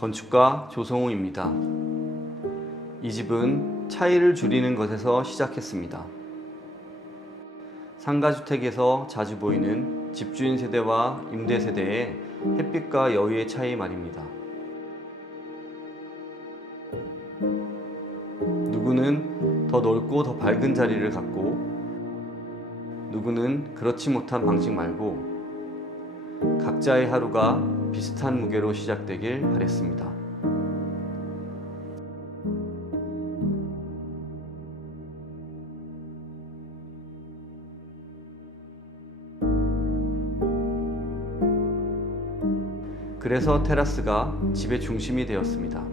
건축가 조성우입니다. 이 집은 차이를 줄이는 것에서 시작했습니다. 상가주택에서 자주 보이는 집주인 세대와 임대 세대의 햇빛과 여유의 차이 말입니다. 누구는 더 넓고 더 밝은 자리를 갖고 누구는 그렇지 못한 방식 말고 각자의 하루가 비슷한 무게로 시작되길 바랬습니다. 그래서 테라스가 집의 중심이 되었습니다.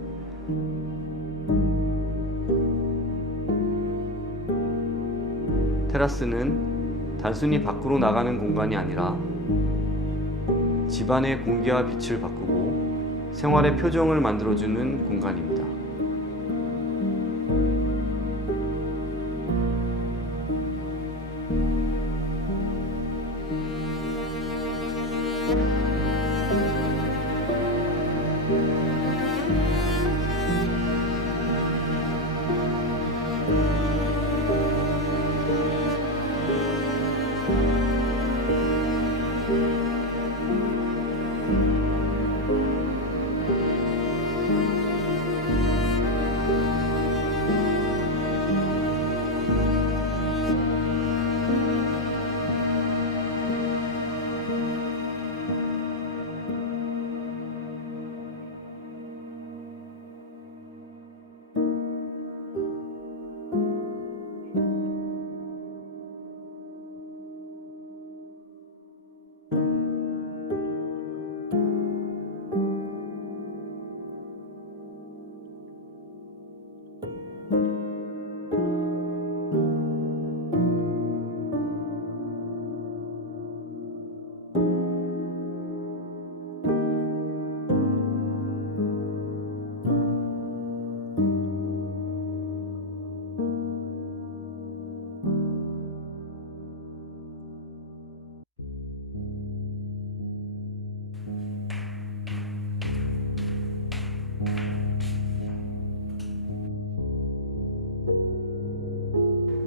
테라스는 단순히 밖으로 나가는 공간이 아니라 집안의 공기와 빛을 바꾸고 생활의 표정을 만들어주는 공간입니다.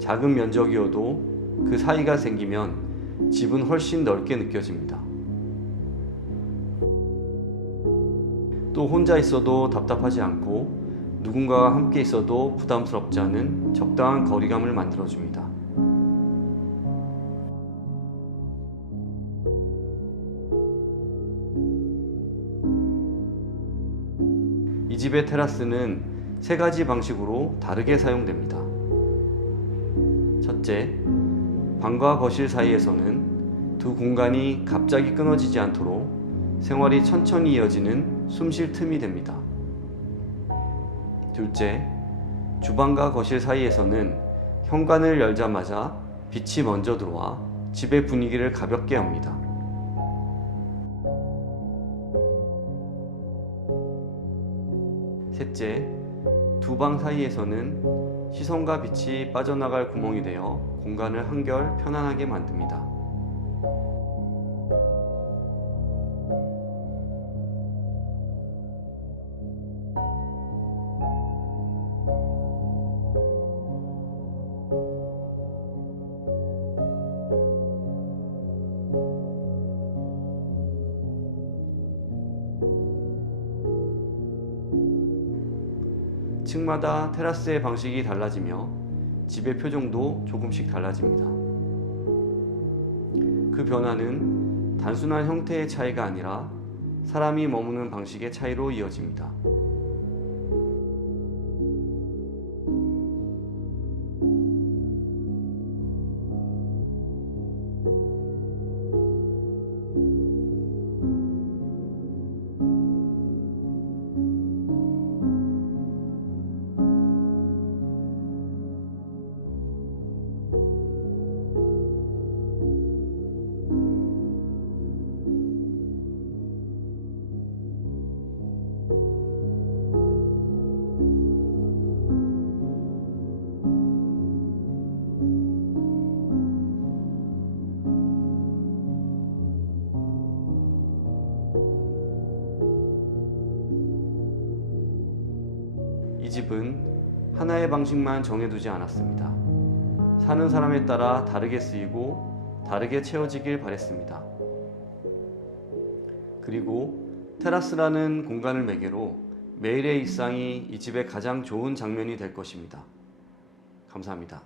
작은 면적이어도 그 사이가 생기면 집은 훨씬 넓게 느껴집니다. 또 혼자 있어도 답답하지 않고 누군가와 함께 있어도 부담스럽지 않은 적당한 거리감을 만들어줍니다. 이 집의 테라스는 세 가지 방식으로 다르게 사용됩니다. 첫째, 방과 거실 사이에서는 두 공간이 갑자기 끊어지지 않도록 생활이 천천히 이어지는 숨쉴 틈이 됩니다. 둘째, 주방과 거실 사이에서는 현관을 열자마자 빛이 먼저 들어와 집의 분위기를 가볍게 합니다. 셋째, 두 방 사이에서는 시선과 빛이 빠져나갈 구멍이 되어 공간을 한결 편안하게 만듭니다. 층마다 테라스의 방식이 달라지며 집의 표정도 조금씩 달라집니다. 그 변화는 단순한 형태의 차이가 아니라 사람이 머무는 방식의 차이로 이어집니다. 집은 하나의 방식만 정해두지 않았습니다. 사는 사람에 따라 다르게 쓰이고 다르게 채워지길 바랬습니다. 그리고 테라스라는 공간을 매개로 매일의 일상이 이 집의 가장 좋은 장면이 될 것입니다. 감사합니다.